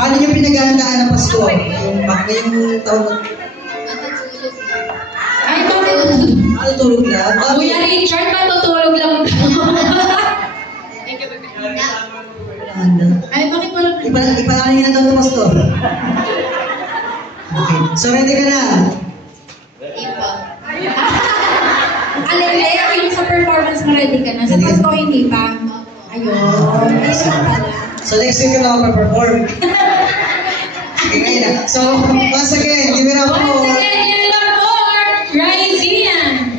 Paano nyo pinaghahandaan ng Pasko? Ngayong taon na... Ay, bakit? Tulog lang? Kuya Richard, matutulog lang. Ay, bakit wala? Ipalaki nyo na daw ito, Pastor. Okay. So, ready ka na? Ipa. Alele, yung sa performance mo ready ka na. Sa Pasko, hindi pa. Ayun. So, next week ka na mag-perform. Okay, ngayon na. So, once again, give it up for... Once again, give it up for Ryzian.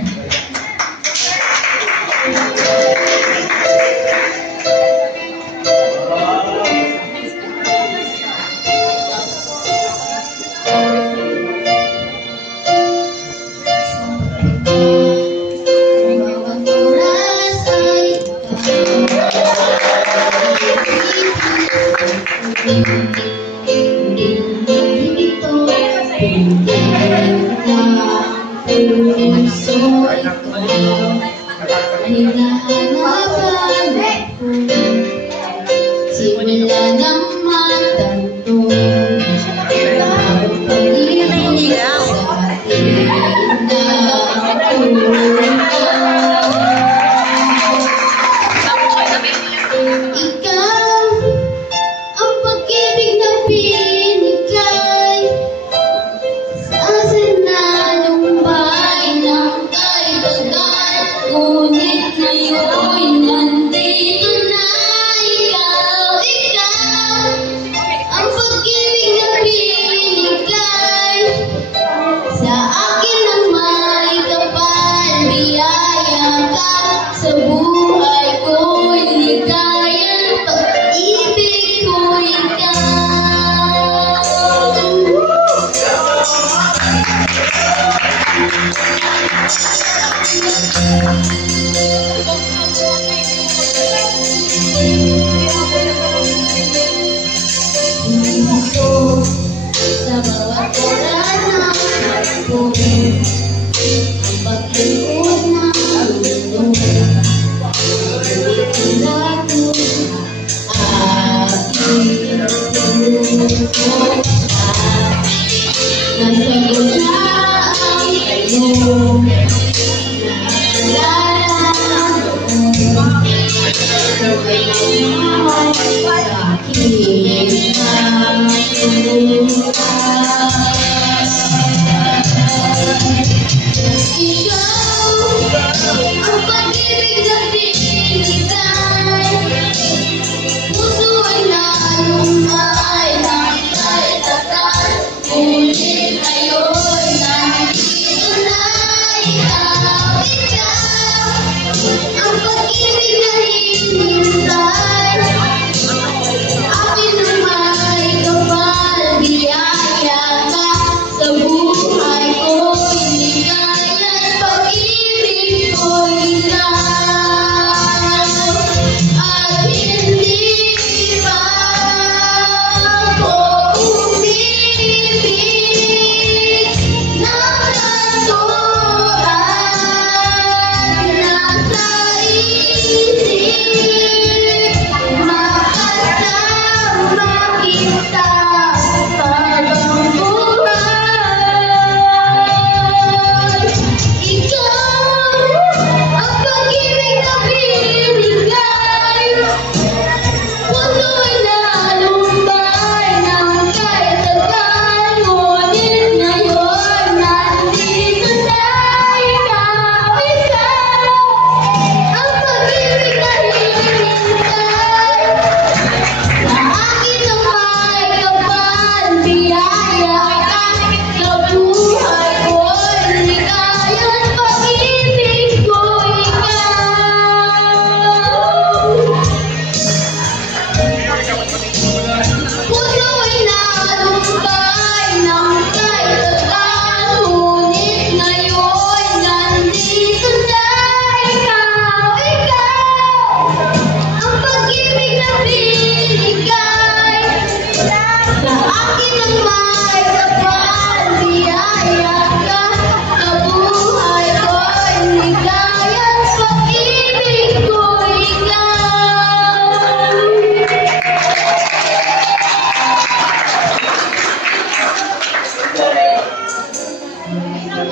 Backup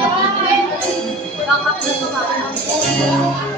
na to, backup.